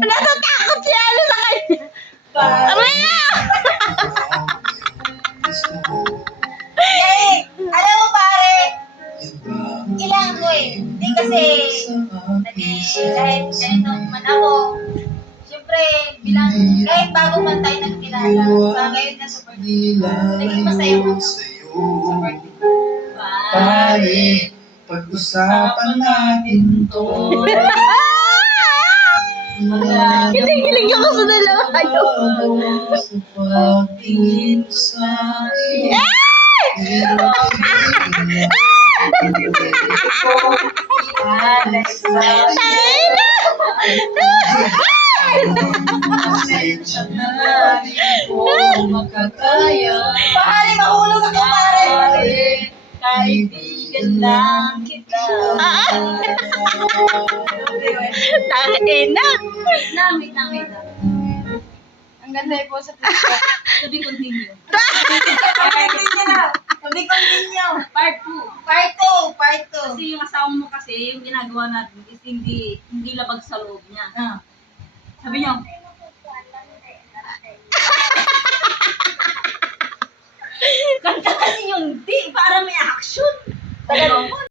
Natatakot siya ano sa kanya. Aray! Alam mo pare, ilang ko eh. Hindi kasi, kahit ganito man ako, siyempre, bilang, kahit bago man tayo nagkilala, sa ngayon na super, naging masaya mo sa birthday. Pare, pag-usapan natin to. Kilig-kilig ako sa dalawa kayo. Sa pagtingin sa akin. Pasensya na, di ko makakaya. Pare, mahulog ako pare. Pare, kaibigan lang kita. Tangin na. Wait lang. Ang ganda po sa picture. To be continued. Continue na. Sabi continue. Part 2. Part 2. Kasi yung asawa mo kasi, yung ginagawa natin is hindi labag sa loob niya. Sabi niyo,